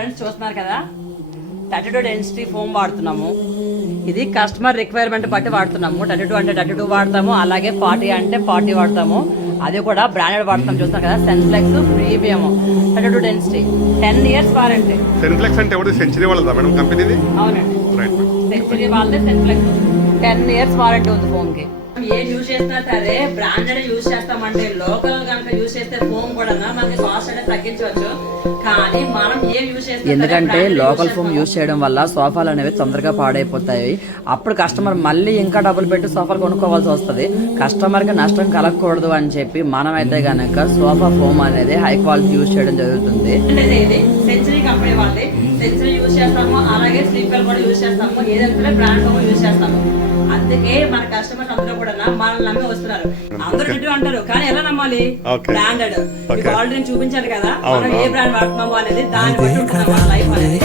Friends చూస్తున్నారు కదా 32 density foam వాడుతున్నాము. ఇది కస్టమర్ రిక్వైర్మెంట్ బట్టి వాడుతున్నాము. 32 అంటే 32 వాడతాము, అలాగే 40 అంటే 40 వాడతాము. అది కూడా బ్రాండెడ్ వాడతాం. చూస్తున్నారు కదా సెన్ఫ్లెక్స్ ప్రీమియం 32 డెన్సిటీ 10 years వారంటీ. సెన్ఫ్లెక్స్ అంటే ఎవరు సెంచరీ వాళ్ళదా మేడం కంపెనీది? అవునండి, సెంచరీ వాళ్ళదే సెన్ఫ్లెక్స్ 10 years వారంటీ ఉంది ఫోమ్ కి. ఏం యూజ్ చేసినా సరే బ్రాండెడ్ యూజ్ చేస్తామంటే లోకల్ కనుక యూజ్ చేస్తే ఫోమ్ కూడా మనకి కాస్ట్ అనేది తగ్గించవచ్చు. కానీ మనం ఏం యూజ్ చేస్తాం, ఎందుకంటే లోకల్ ఫోమ్ యూజ్ చేయడం వల్ల సోఫాలు అనేవి తొందరగా పాడైపోతాయి. అప్పుడు కస్టమర్ మళ్ళీ ఇంకా డబ్బులు పెట్టి సోఫాలు కొనుక్కోవాల్సి వస్తుంది. కస్టమర్ కి నష్టం కలగకూడదు అని చెప్పి మనమైతే గనక సోఫా ఫోమ్ అనేది హై క్వాలిటీ యూజ్ చేయడం జరుగుతుంది. ఇది సెంచరీ కంపెనీ వాళ్ళది. సెంచరీ యూజ్ చేస్తాము, అలాగే స్లీపర్ కూడా యూజ్ చేస్తాము. ఏదంటే బ్రాండ్ ఫోమ్ యూజ్ చేస్తాము. అందుకే మన కస్టమర్స్ అందరూ కూడా మనల్ని నమ్మి వస్తున్నారు. అందరూ చుట్టూ అంటారు, కానీ ఎలా నమ్మాలి? బ్రాండెడ్. మీకు ఆల్రెడీ చూపించాను కదా మనం ఏ బ్రాండ్ వాడుతున్నాము అనేది, దాన్ని బట్టి ఉంటుంది లైఫ్ అనేది.